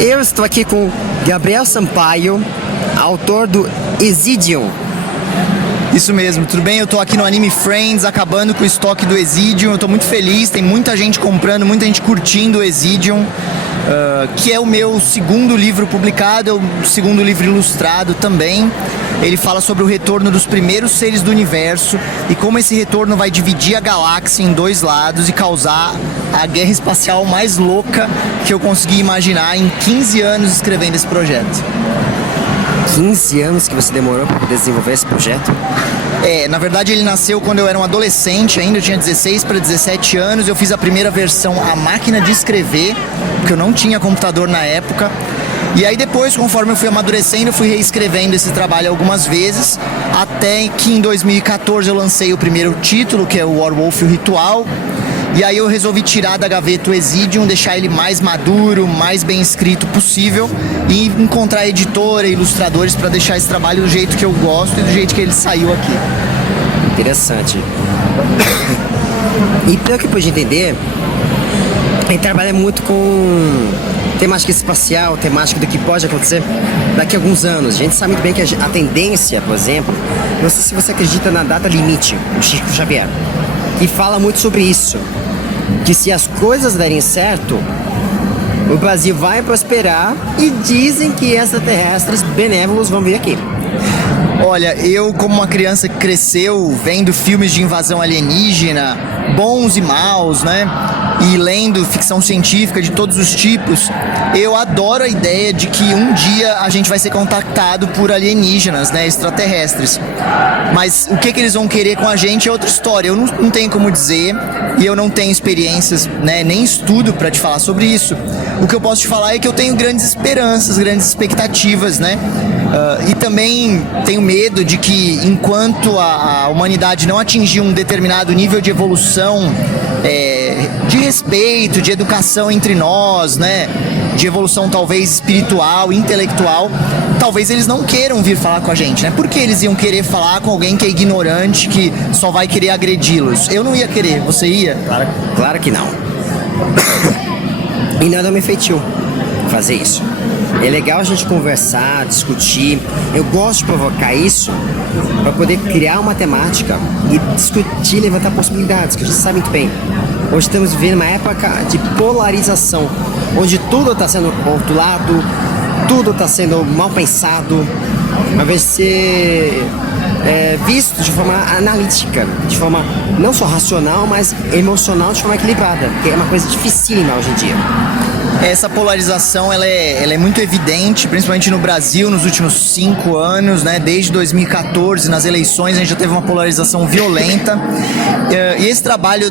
Eu estou aqui com Gabriel Sampaio, autor do Ezidium. Isso mesmo, tudo bem? Eu tô aqui no Anime Friends, acabando com o estoque do Ezidium. Eu tô muito feliz, tem muita gente comprando, muita gente curtindo o Ezidium, que é o meu segundo livro publicado, é o segundo livro ilustrado também. Ele fala sobre o retorno dos primeiros seres do universo e como esse retorno vai dividir a galáxia em dois lados e causar a guerra espacial mais louca que eu consegui imaginar em 15 anos escrevendo esse projeto. 15 anos que você demorou para desenvolver esse projeto? Na verdade ele nasceu quando eu era um adolescente ainda, eu tinha 16 para 17 anos, eu fiz a primeira versão à máquina de escrever, porque eu não tinha computador na época. E aí depois, conforme eu fui amadurecendo, eu fui reescrevendo esse trabalho algumas vezes, até que em 2014 eu lancei o primeiro título, que é o Warwolf o Ritual. E aí eu resolvi tirar da gaveta o Ezidium, deixar ele mais maduro, mais bem escrito possível e encontrar editora e ilustradores para deixar esse trabalho do jeito que eu gosto e do jeito que ele saiu aqui. Interessante. E pelo que eu pude entender, ele trabalha muito com temática espacial, temática do que pode acontecer daqui a alguns anos. A gente sabe muito bem que a tendência, por exemplo, não sei se você acredita na data limite, o Chico Xavier, que fala muito sobre isso, que se as coisas derem certo, o Brasil vai prosperar e dizem que extraterrestres benévolos vão vir aqui. Olha, eu como uma criança que cresceu vendo filmes de invasão alienígena, bons e maus, né? E lendo ficção científica de todos os tipos, eu adoro a ideia de que um dia a gente vai ser contactado por alienígenas, né, extraterrestres. Mas o que eles vão querer com a gente é outra história. Eu não tenho como dizer e eu não tenho experiências, né, nem estudo para te falar sobre isso. O que eu posso te falar é que eu tenho grandes esperanças, grandes expectativas, né? E também tenho medo de que enquanto a humanidade não atingir um determinado nível de evolução, de respeito, de educação entre nós, né? De evolução talvez espiritual, intelectual, talvez eles não queiram vir falar com a gente, né? Por que eles iam querer falar com alguém que é ignorante, que só vai querer agredi-los? Eu não ia querer, você ia? Claro que não. E nada me feitiçou fazer isso. É legal a gente conversar, discutir. Eu gosto de provocar isso para poder criar uma temática e discutir, levantar possibilidades, que a gente sabe muito bem. Hoje estamos vivendo uma época de polarização, onde tudo está sendo rotulado, tudo está sendo mal pensado, ao invés de ser visto de forma analítica, de forma não só racional, mas emocional, de forma equilibrada, que é uma coisa dificílima hoje em dia. Essa polarização ela é muito evidente, principalmente no Brasil, nos últimos 5 anos, né? Desde 2014, nas eleições, a gente já teve uma polarização violenta. E esse trabalho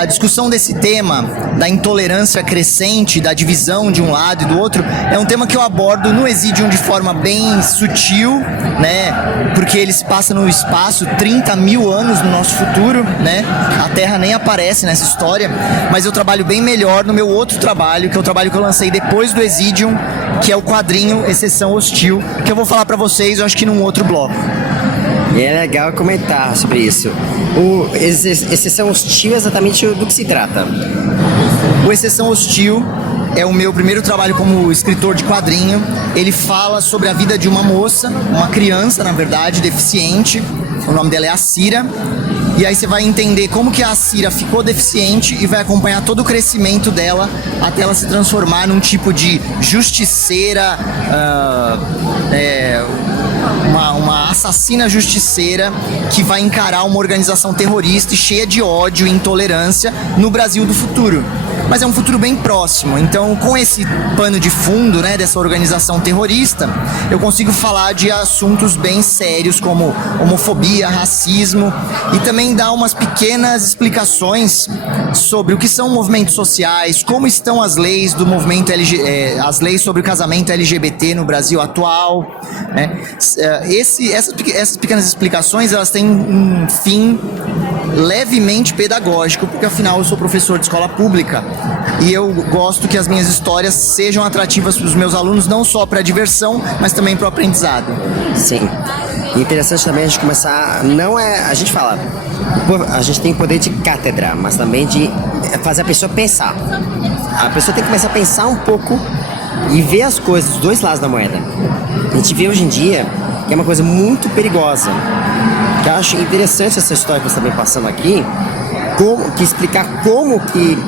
a discussão desse tema, da intolerância crescente, da divisão de um lado e do outro, é um tema que eu abordo no Ezidium de forma bem sutil, né? Porque ele se passa no espaço 30 mil anos no nosso futuro, né? A Terra nem aparece nessa história, mas eu trabalho bem melhor no meu outro trabalho, que é o trabalho que eu lancei depois do Ezidium, que é o quadrinho Exceção Hostil, que eu vou falar pra vocês, eu acho que num outro bloco. E é legal comentar sobre isso. O Exceção Hostil é exatamente do que se trata. O Exceção Hostil é o meu primeiro trabalho como escritor de quadrinho. Ele fala sobre a vida de uma moça, uma criança, na verdade, deficiente. O nome dela é Acira. E aí você vai entender como que a Acira ficou deficiente e vai acompanhar todo o crescimento dela até ela se transformar num tipo de justiceira, uma assassina justiceira que vai encarar uma organização terrorista e cheia de ódio e intolerância no Brasil do futuro. Mas é um futuro bem próximo, então com esse pano de fundo, né, dessa organização terrorista, eu consigo falar de assuntos bem sérios como homofobia, racismo e também dar umas pequenas explicações sobre o que são movimentos sociais, como estão as leis do movimento as leis sobre o casamento LGBT no Brasil atual, né? Essas pequenas explicações, elas têm um fim levemente pedagógico, porque afinal eu sou professor de escola pública e eu gosto que as minhas histórias sejam atrativas para os meus alunos, não só para diversão, mas também para o aprendizado. Sim. E interessante também a gente começar, a gente fala, a gente tem poder de cátedra, mas também de fazer a pessoa pensar. a pessoa tem que começar a pensar um pouco e ver as coisas dos dois lados da moeda. A gente vê hoje em dia que é uma coisa muito perigosa. Que eu acho interessante essa história que você está me passando aqui, que explicar como que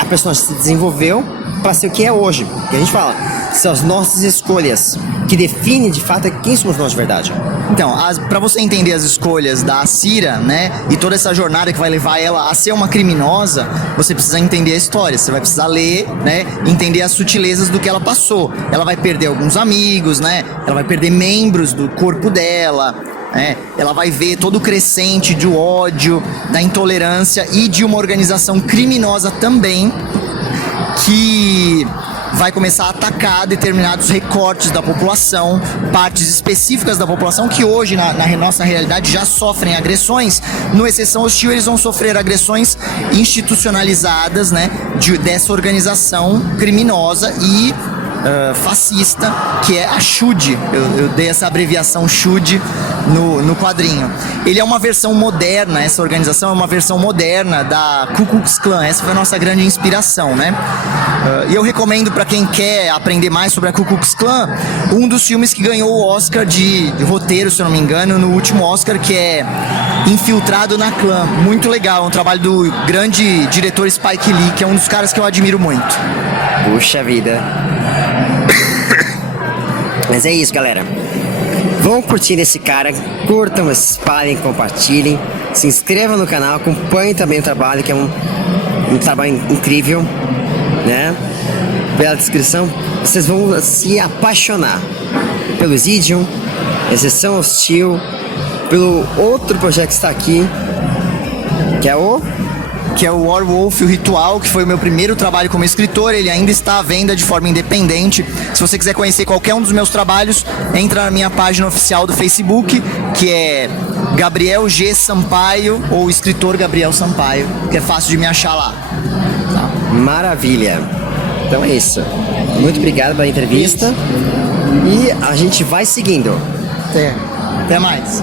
a pessoa se desenvolveu para ser o que é hoje. Que a gente fala, são as nossas escolhas que definem de fato quem somos nós de verdade. Então, para você entender as escolhas da Cira, né, e toda essa jornada que vai levar ela a ser uma criminosa, você precisa entender a história, você vai precisar ler, né, entender as sutilezas do que ela passou. Ela vai perder alguns amigos, né, ela vai perder membros do corpo dela, ela vai ver todo o crescente do ódio, da intolerância e de uma organização criminosa também, que vai começar a atacar determinados recortes da população, partes específicas da população que hoje, na nossa realidade, já sofrem agressões. No Exceção Hostil, eles vão sofrer agressões institucionalizadas, né, dessa organização criminosa e fascista, que é a SHUD. Eu dei essa abreviação SHUD no quadrinho. Ele é uma versão moderna, essa organização é uma versão moderna da Ku Klux Klan. Essa foi a nossa grande inspiração, né? E eu recomendo para quem quer aprender mais sobre a Ku Klux Klan, um dos filmes que ganhou o Oscar de roteiro, se eu não me engano, no último Oscar, que é Infiltrado na Klan. Muito legal, é um trabalho do grande diretor Spike Lee, que é um dos caras que eu admiro muito. Puxa vida. Mas é isso, galera. Vão curtindo esse cara, curtam, espalhem, compartilhem, se inscrevam no canal, acompanhem também o trabalho, que é um trabalho incrível, né? Pela descrição, vocês vão se apaixonar pelo Zidium, Exceção Hostil, pelo outro projeto que está aqui, que é o Warwolf, o Ritual, que foi o meu primeiro trabalho como escritor. Ele ainda está à venda de forma independente. Se você quiser conhecer qualquer um dos meus trabalhos, entra na minha página oficial do Facebook, que é Gabriel G. Sampaio, ou escritor Gabriel Sampaio, que é fácil de me achar lá. Maravilha. Então é isso. Muito obrigado pela entrevista. E a gente vai seguindo. Até mais.